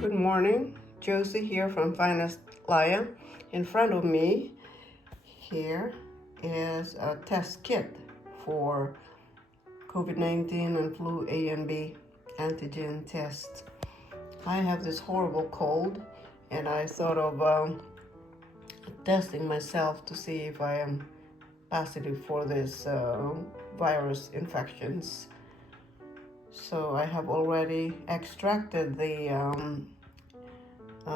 Good morning, Josie here from Finest Laya. In front of me here is a test kit for COVID-19 and flu A and B antigen test. I have this horrible cold and I thought of testing myself to see if I am positive for this virus infections. So I have already extracted the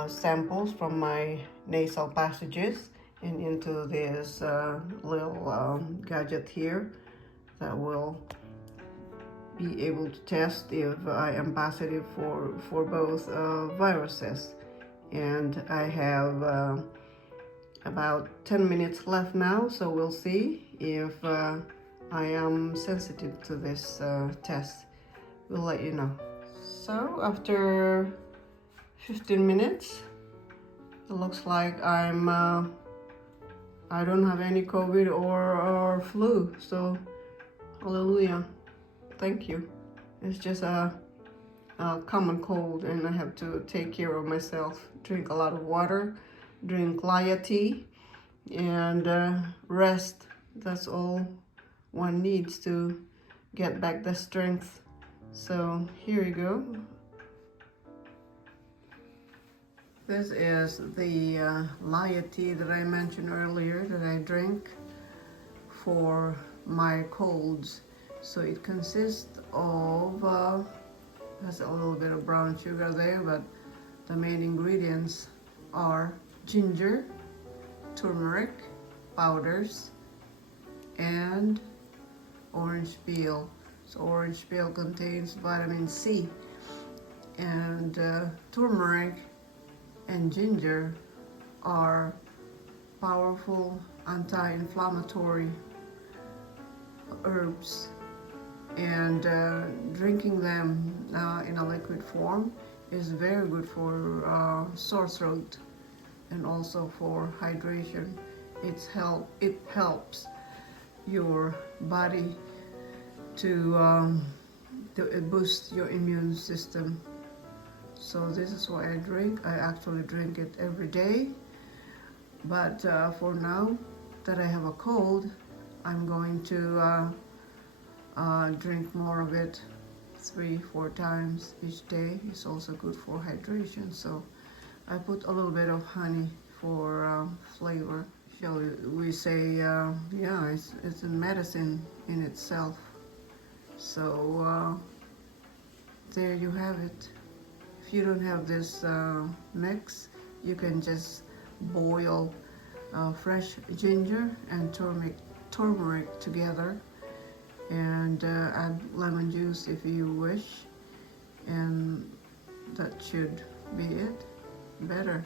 samples from my nasal passages and into this little gadget here that will be able to test if I am positive for both viruses. And I have about 10 minutes left now, so we'll see if I am sensitive to this test. We'll let you know. So after 15 minutes, it looks like I don't have any COVID or flu, so hallelujah, thank you. It's just a common cold and I have to take care of myself. Drink a lot of water, drink Laya tea, and rest. That's all one needs to get back the strength. So here you go. This is the Laya tea that I mentioned earlier that I drink for my colds. So it consists of, there's a little bit of brown sugar there, but the main ingredients are ginger, turmeric powders, and orange peel. So orange peel contains vitamin C, and turmeric and ginger are powerful anti-inflammatory herbs, and drinking them in a liquid form is very good for sore throat and also for hydration. It helps your body to boost your immune system. So this is what I drink. I actually drink it every day, but for now that I have a cold, I'm going to drink more of it 3-4 times each day. It's also good for hydration, so I put a little bit of honey for flavor. Shall we say, yeah, it's a medicine in itself. So there you have it. If you don't have this mix, you can just boil fresh ginger and turmeric together and add lemon juice if you wish, and that should be it. Better.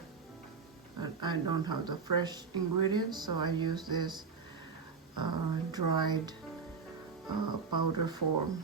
I don't have the fresh ingredients, so I use this dried powder form.